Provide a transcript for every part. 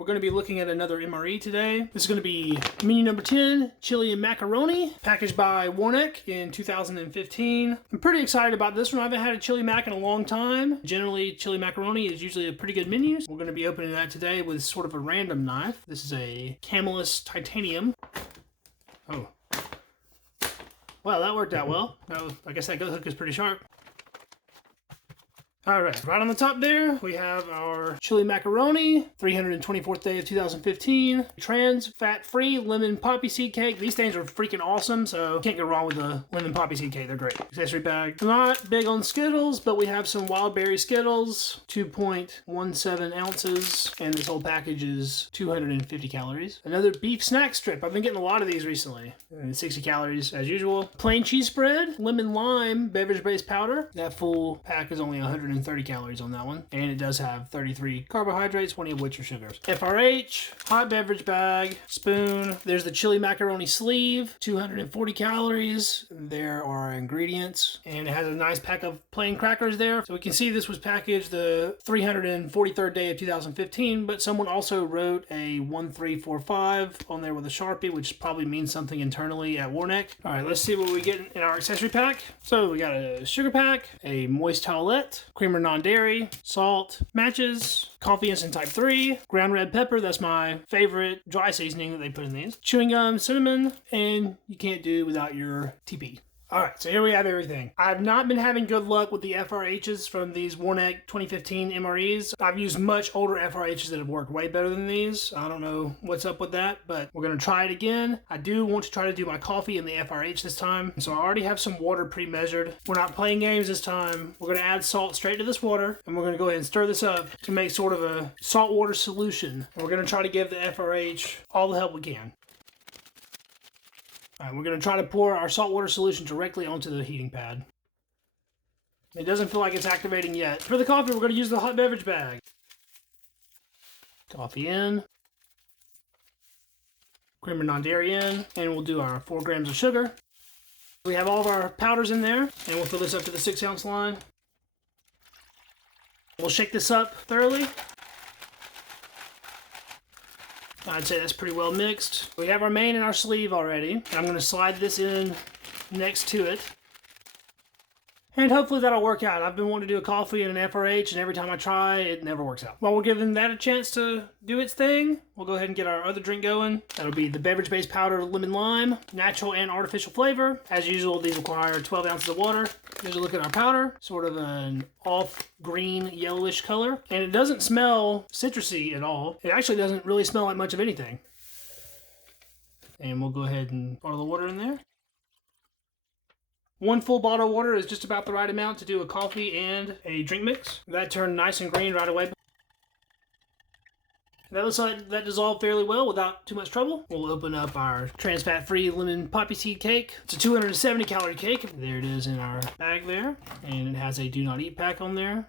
We're going to be looking at another MRE today. This is going to be menu number 10, chili and macaroni, packaged by Warneck in 2015. I'm pretty excited about this one. I haven't had a chili mac in a long time. Generally, chili macaroni is usually a pretty good menu. We're going to be opening that today with sort of a random knife. This is a Camelus titanium. Oh. Well, that worked out well. Oh, I guess that goat hook is pretty sharp. Alright, right on the top there, we have our chili macaroni, 324th day of 2015, trans, fat-free, lemon poppy seed cake. These things are freaking awesome, so can't go wrong with the lemon poppy seed cake. They're great. Accessory bag. Not big on Skittles, but we have some wild berry Skittles, 2.17 ounces, and this whole package is 250 calories. Another beef snack strip. I've been getting a lot of these recently. 60 calories as usual. Plain cheese spread, lemon lime, beverage-based powder. That full pack is only 130 calories on that one, and it does have 33 carbohydrates, 20 of which are sugars. FRH, hot beverage bag, spoon. There's the chili macaroni sleeve, 240 calories. There are our ingredients, and it has a nice pack of plain crackers there. So we can see this was packaged the 343rd day of 2015, but someone also wrote a 1345 on there with a Sharpie, which probably means something internally at Warneck. All right, let's see what we get in our accessory pack. So we got a sugar pack, a moist towelette, creamer non-dairy, salt, matches, coffee instant type 3, ground red pepper, that's my favorite dry seasoning that they put in these, chewing gum, cinnamon, and you can't do without your TP. Alright, so here we have everything. I've not been having good luck with the FRHs from these Warneck 2015 MREs. I've used much older FRHs that have worked way better than these. I don't know what's up with that, but we're going to try it again. I do want to try to do my coffee in the FRH this time, so I already have some water pre-measured. We're not playing games this time. We're going to add salt straight to this water, and we're going to go ahead and stir this up to make sort of a saltwater solution. And we're going to try to give the FRH all the help we can. All right, we're going to try to pour our saltwater solution directly onto the heating pad. It doesn't feel like it's activating yet. For the coffee, we're going to use the hot beverage bag. Coffee in. Creamer non-dairy in. And we'll do our 4 grams of sugar. We have all of our powders in there. And we'll fill this up to the 6-ounce line. We'll shake this up thoroughly. I'd say that's pretty well mixed. We have our main and our sleeve already. I'm going to slide this in next to it. And hopefully that'll work out. I've been wanting to do a coffee and an FRH, and every time I try, it never works out. While we're giving that a chance to do its thing, we'll go ahead and get our other drink going. That'll be the beverage-based powder lemon lime, natural and artificial flavor. As usual, these require 12 ounces of water. Here's a look at our powder. Sort of an off green, yellowish color. And it doesn't smell citrusy at all. It actually doesn't really smell like much of anything. And we'll go ahead and pour the water in there. 1 full bottle of water is just about the right amount to do a coffee and a drink mix. That turned nice and green right away. That looks like that dissolved fairly well without too much trouble. We'll open up our trans fat-free lemon poppy seed cake. It's a 270 calorie cake. There it is in our bag there. And it has a do not eat pack on there.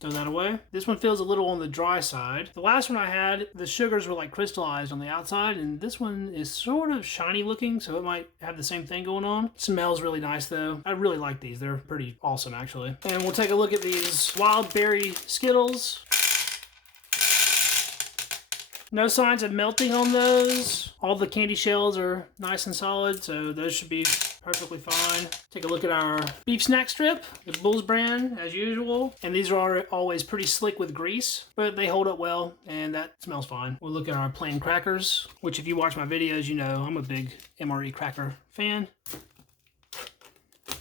Throw that away. This one feels a little on the dry side. The last one I had, the sugars were like crystallized on the outside, and this one is sort of shiny looking, so it might have the same thing going on. Smells really nice though. I really like these. They're pretty awesome actually. And we'll take a look at these wild berry Skittles. No signs of melting on those. All the candy shells are nice and solid, so those should be perfectly fine. Take a look at our beef snack strip, the Bulls brand as usual. And these are always pretty slick with grease, but they hold up well and that smells fine. We'll look at our plain crackers, which if you watch my videos, you know I'm a big MRE cracker fan.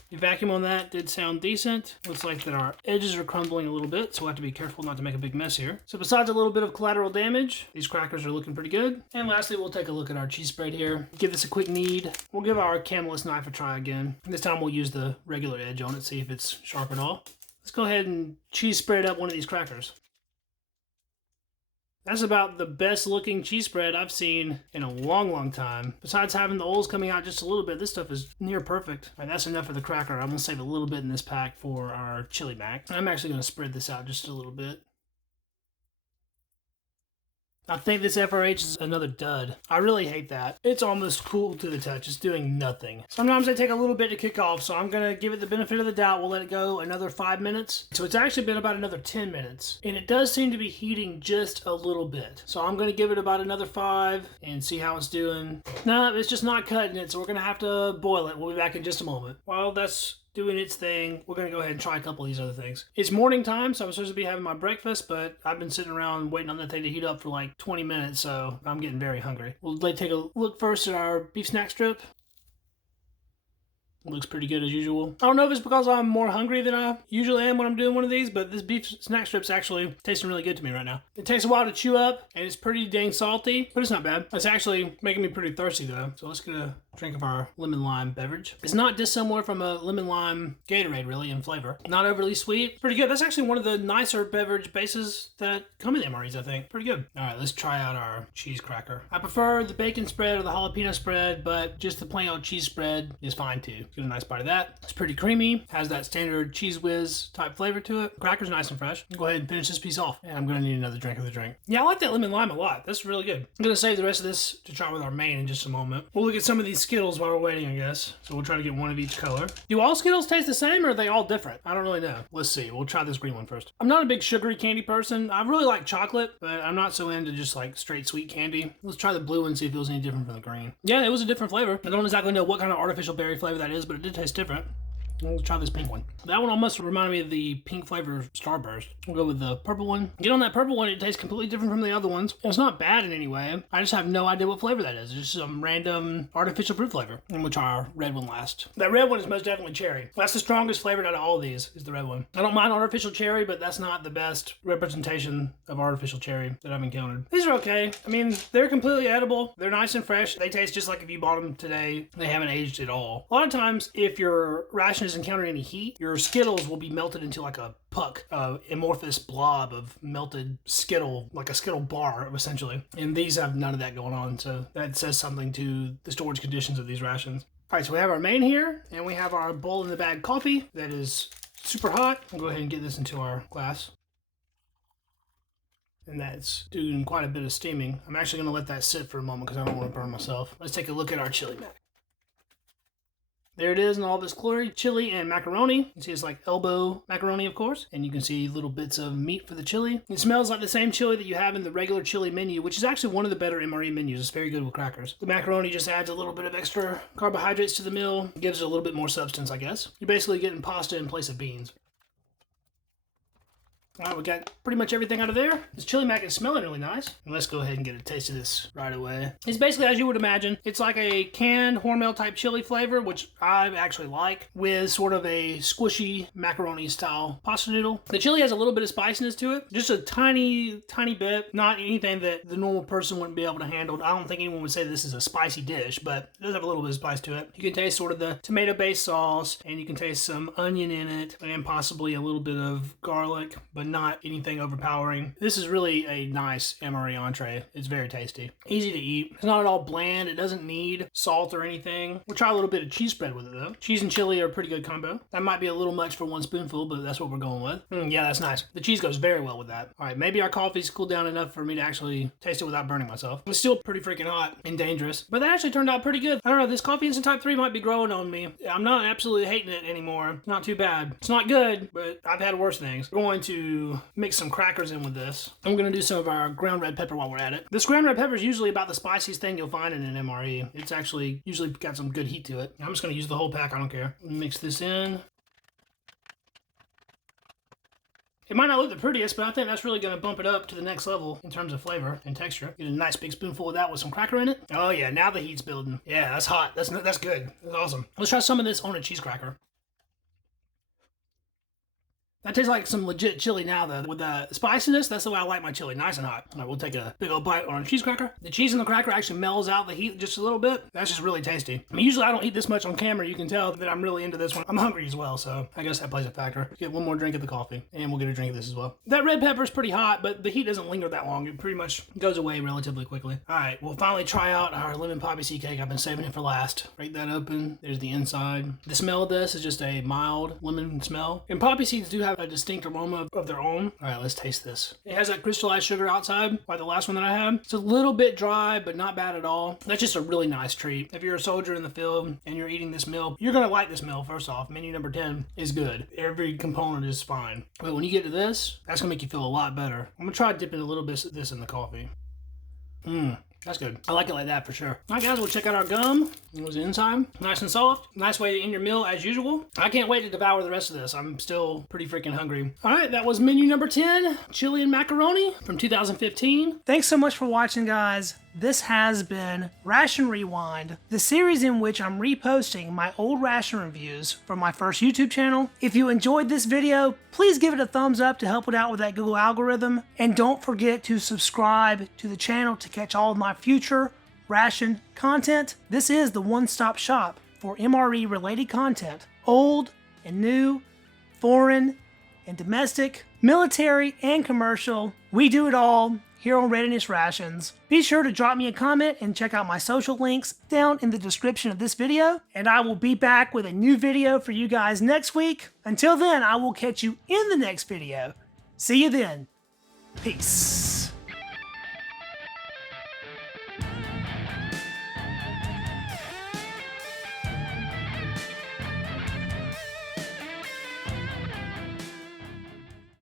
The vacuum on that did sound decent. Looks like that our edges are crumbling a little bit, so we'll have to be careful not to make a big mess here. So besides a little bit of collateral damage, these crackers are looking pretty good. And lastly, we'll take a look at our cheese spread here. Give this a quick knead. We'll give our Camelus knife a try again. This time we'll use the regular edge on it, see if it's sharp at all. Let's go ahead and cheese spread up one of these crackers. That's about the best looking cheese spread I've seen in a long time. Besides having the oils coming out just a little bit, this stuff is near perfect. All right, that's enough for the cracker. I'm gonna save a little bit in this pack for our chili mac. I'm actually gonna spread this out just a little bit. I think this FRH is another dud. I really hate that. It's almost cool to the touch. It's doing nothing. Sometimes they take a little bit to kick off, so I'm going to give it the benefit of the doubt. We'll let it go another 5 minutes. So it's actually been about another 10 minutes. And it does seem to be heating just a little bit. So I'm going to give it about another 5 and see how it's doing. No, it's just not cutting it, so we're going to have to boil it. We'll be back in just a moment. While that's doing its thing, we're going to go ahead and try a couple of these other things. It's morning time, so I'm supposed to be having my breakfast, but I've been sitting around waiting on that thing to heat up for like 20 minutes, so I'm getting very hungry. We'll take a look first at our beef snack strip. Looks pretty good as usual. I don't know if it's because I'm more hungry than I usually am when I'm doing one of these, but this beef snack strip's actually tasting really good to me right now. It takes a while to chew up, and it's pretty dang salty, but it's not bad. It's actually making me pretty thirsty though, so let's get a drink of our lemon lime beverage. It's not dissimilar from a lemon lime Gatorade really in flavor. Not overly sweet. Pretty good. That's actually one of the nicer beverage bases that come in the MREs, I think. Pretty good. All right, let's try out our cheese cracker. I prefer the bacon spread or the jalapeno spread, but just the plain old cheese spread is fine too. Get a nice bite of that. It's pretty creamy. Has that standard cheese whiz type flavor to it. Cracker's nice and fresh. Go ahead and finish this piece off. And I'm going to need another drink of the drink. Yeah, I like that lemon lime a lot. That's really good. I'm going to save the rest of this to try with our main in just a moment. We'll look at some of these Skittles while we're waiting, I guess. So we'll try to get one of each color. Do all Skittles taste the same or are they all different? I don't really know. Let's see. We'll try this green one first. I'm not a big sugary candy person. I really like chocolate, but I'm not so into just like straight sweet candy. Let's try the blue and see if it was any different from the green. Yeah, it was a different flavor. I don't exactly know what kind of artificial berry flavor that is, but it did taste different. Let's try this pink one. That one almost reminded me of the pink flavor Starburst. We'll go with the purple one. Get on that purple one, it tastes completely different from the other ones. It's not bad in any way. I just have no idea what flavor that is. It's just some random artificial fruit flavor. And we'll try our red one last. That red one is most definitely cherry. That's the strongest flavor out of all of these, is the red one. I don't mind artificial cherry, but that's not the best representation of artificial cherry that I've encountered. These are okay. I mean, they're completely edible. They're nice and fresh. They taste just like if you bought them today. They haven't aged at all. A lot of times, if your ration is encountering any heat, your Skittles will be melted into like a puck, amorphous blob of melted Skittle, like a Skittle bar, essentially. And these have none of that going on, so that says something to the storage conditions of these rations. All right, so we have our main here, and we have our bowl in the bag coffee that is super hot. I'll go ahead and get this into our glass. And that's doing quite a bit of steaming. I'm actually going to let that sit for a moment because I don't want to burn myself. Let's take a look at our chili mac. There it is in all of its glory, chili and macaroni. You can see it's like elbow macaroni, of course, and you can see little bits of meat for the chili. It smells like the same chili that you have in the regular chili menu, which is actually one of the better MRE menus. It's very good with crackers. The macaroni just adds a little bit of extra carbohydrates to the meal, gives it a little bit more substance, I guess. You're basically getting pasta in place of beans. All right, we got pretty much everything out of there. This chili mac is smelling really nice. And let's go ahead and get a taste of this right away. It's basically, as you would imagine, it's like a canned Hormel type chili flavor, which I actually like, with sort of a squishy macaroni style pasta noodle. The chili has a little bit of spiciness to it, just a tiny, tiny bit. Not anything that the normal person wouldn't be able to handle. I don't think anyone would say this is a spicy dish, but it does have a little bit of spice to it. You can taste sort of the tomato-based sauce, and you can taste some onion in it, and possibly a little bit of garlic, but not anything overpowering. This is really a nice MRE entree. It's very tasty. Easy to eat. It's not at all bland. It doesn't need salt or anything. We'll try a little bit of cheese spread with it though. Cheese and chili are a pretty good combo. That might be a little much for one spoonful, but that's what we're going with. Yeah, that's nice. The cheese goes very well with that. All right, maybe our coffee's cooled down enough for me to actually taste it without burning myself. It's still pretty freaking hot and dangerous, but that actually turned out pretty good. I don't know, this coffee instant type 3 might be growing on me. I'm not absolutely hating it anymore. It's not too bad. It's not good, but I've had worse things. We're going to mix some crackers in with this. I'm going to do some of our ground red pepper while we're at it. This ground red pepper is usually about the spiciest thing you'll find in an MRE. It's actually usually got some good heat to it. I'm just going to use the whole pack. I don't care. Mix this in. It might not look the prettiest, but I think that's really going to bump it up to the next level in terms of flavor and texture. Get a nice big spoonful of that with some cracker in it. Oh yeah, now the heat's building. Yeah, that's hot. That's good. That's awesome. Let's try some of this on a cheese cracker. That tastes like some legit chili now, though. With the spiciness, that's the way I like my chili, nice and hot. All right, we'll take a big old bite on a cheese cracker. The cheese in the cracker actually mellows out the heat just a little bit. That's just really tasty. I mean, usually I don't eat this much on camera. You can tell that I'm really into this one. I'm hungry as well, so I guess that plays a factor. Get one more drink of the coffee, and we'll get a drink of this as well. That red pepper is pretty hot, but the heat doesn't linger that long. It pretty much goes away relatively quickly. All right, we'll finally try out our lemon poppy seed cake. I've been saving it for last. Break that open. There's the inside. The smell of this is just a mild lemon smell. And poppy seeds do have have a distinct aroma of their own. All right, let's taste this. It has that crystallized sugar outside, like the last one that I had. It's a little bit dry, but not bad at all. That's just a really nice treat. If you're a soldier in the field and you're eating this meal, you're gonna like this meal. First off, menu number 10 is good. Every component is fine. But when you get to this, that's gonna make you feel a lot better. I'm gonna try dipping a little bit of this in the coffee. That's good. I like it like that for sure. All right, guys, we'll check out our gum. It was inside. Nice and soft. Nice way to end your meal as usual. I can't wait to devour the rest of this. I'm still pretty freaking hungry. All right, that was menu number 10, chili and macaroni from 2015. Thanks so much for watching, guys. This has been Ration Rewind, the series in which I'm reposting my old ration reviews from my first YouTube channel. If you enjoyed this video, please give it a thumbs up to help it out with that Google algorithm. And don't forget to subscribe to the channel to catch all of my future ration content. This is the one-stop shop for MRE related content. Old and new, foreign and domestic, military and commercial. We do it all here on Readiness Rations. Be sure to drop me a comment and check out my social links down in the description of this video. And I will be back with a new video for you guys next week. Until then, I will catch you in the next video. See you then. Peace.